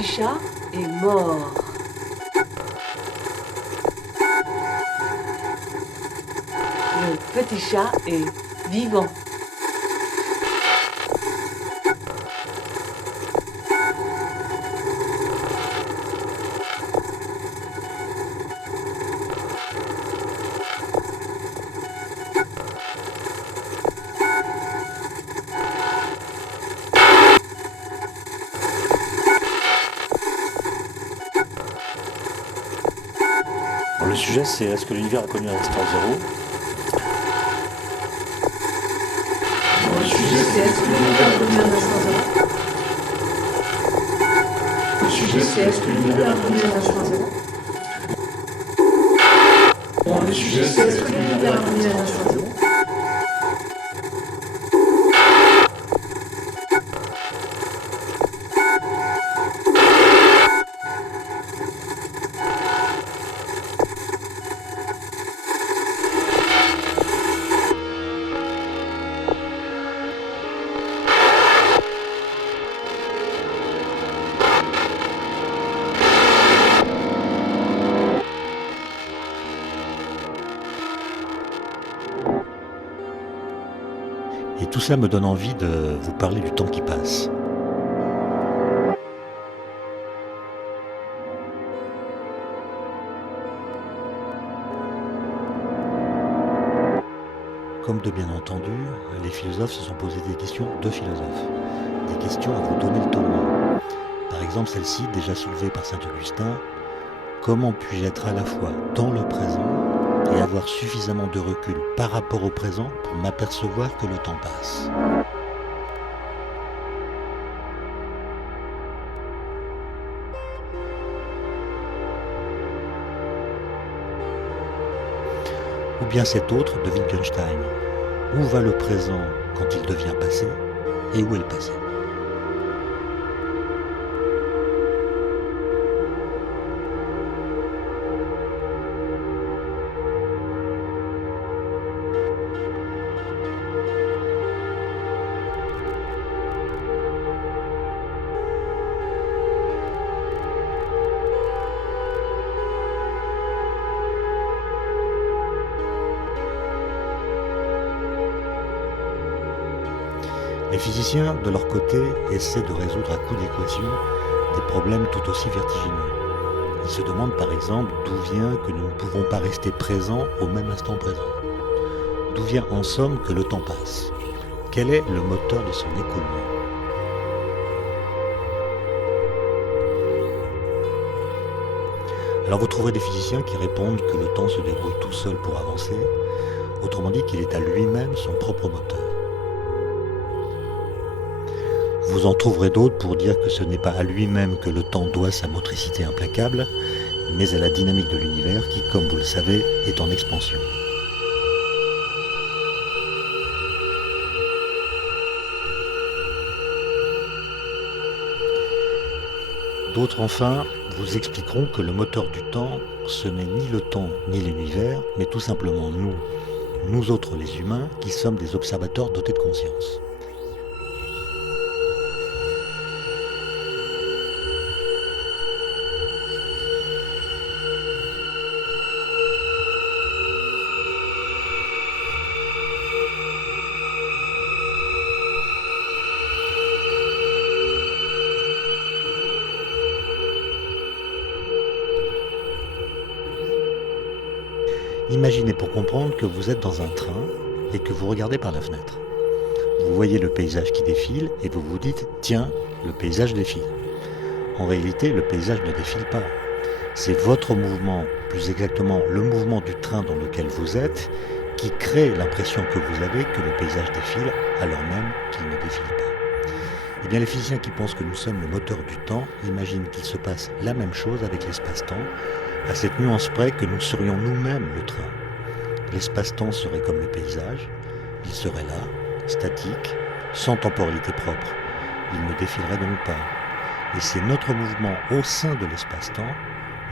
petit chat est mort. Le petit chat est vivant. Le sujet, c'est est-ce que l'univers a connu un instant zéro? Le sujet, c'est est-ce que l'univers a connu un instant zéro? Le sujet, c'est est-ce que l'univers a connu un instant zéro? Le sujet, c'est est-ce que l'univers a connu un instant zéro? Et tout ça me donne envie de vous parler du temps qui passe. Comme de bien entendu, les philosophes se sont posé des questions de philosophes. Des questions à vous donner le tourment. Par exemple, celle-ci, déjà soulevée par Saint-Augustin, comment puis-je être à la fois dans le présent et avoir suffisamment de recul par rapport au présent pour m'apercevoir que le temps passe? Ou bien cette autre de Wittgenstein, où va le présent quand il devient passé et où est le passé? Les physiciens, de leur côté, essaient de résoudre à coups d'équations des problèmes tout aussi vertigineux. Ils se demandent par exemple d'où vient que nous ne pouvons pas rester présents au même instant présent. D'où vient en somme que le temps passe? Quel est le moteur de son écoulement? Alors vous trouverez des physiciens qui répondent que le temps se débrouille tout seul pour avancer, autrement dit qu'il est à lui-même son propre moteur. Vous en trouverez d'autres pour dire que ce n'est pas à lui-même que le temps doit sa motricité implacable, mais à la dynamique de l'univers qui, comme vous le savez, est en expansion. D'autres enfin vous expliqueront que le moteur du temps, ce n'est ni le temps ni l'univers, mais tout simplement nous autres les humains, qui sommes des observateurs dotés de conscience. Imaginez pour comprendre que vous êtes dans un train et que vous regardez par la fenêtre. Vous voyez le paysage qui défile et vous vous dites « Tiens, le paysage défile ». En réalité, le paysage ne défile pas. C'est votre mouvement, plus exactement le mouvement du train dans lequel vous êtes, qui crée l'impression que vous avez que le paysage défile alors même qu'il ne défile pas. Eh bien, les physiciens qui pensent que nous sommes le moteur du temps imaginent qu'il se passe la même chose avec l'espace-temps, à cette nuance près que nous serions nous-mêmes le train. L'espace-temps serait comme le paysage, il serait là, statique, sans temporalité propre. Il ne défilerait donc pas. Et c'est notre mouvement au sein de l'espace-temps,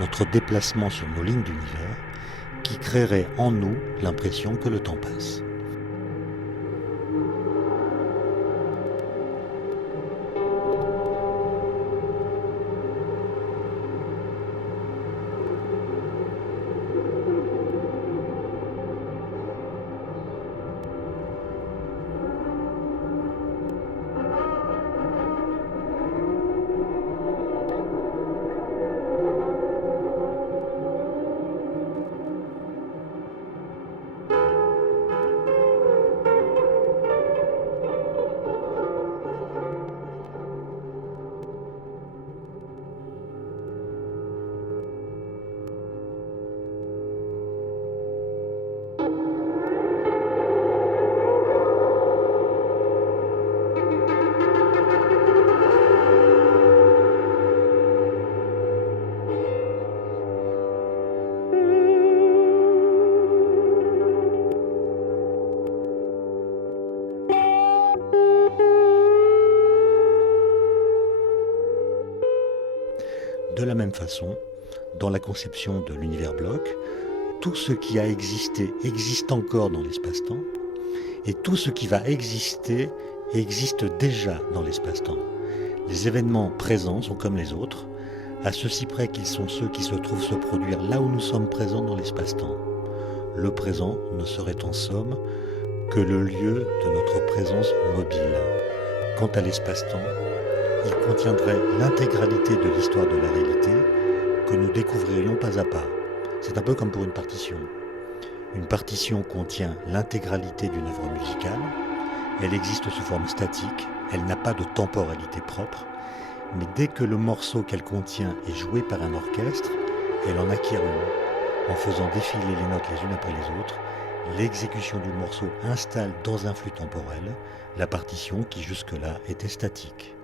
notre déplacement sur nos lignes d'univers, qui créerait en nous l'impression que le temps passe. De la même façon, dans la conception de l'univers bloc, tout ce qui a existé existe encore dans l'espace-temps, et tout ce qui va exister existe déjà dans l'espace-temps. Les événements présents sont comme les autres, à ceci près qu'ils sont ceux qui se trouvent se produire là où nous sommes présents dans l'espace-temps. Le présent ne serait en somme que le lieu de notre présence mobile. Quant à l'espace-temps, il contiendrait l'intégralité de l'histoire de la réalité que nous découvririons pas à pas. C'est un peu comme pour une partition. Une partition contient l'intégralité d'une œuvre musicale, elle existe sous forme statique, elle n'a pas de temporalité propre, mais dès que le morceau qu'elle contient est joué par un orchestre, elle en acquiert une. En faisant défiler les notes les unes après les autres, l'exécution du morceau installe dans un flux temporel la partition qui jusque-là était statique.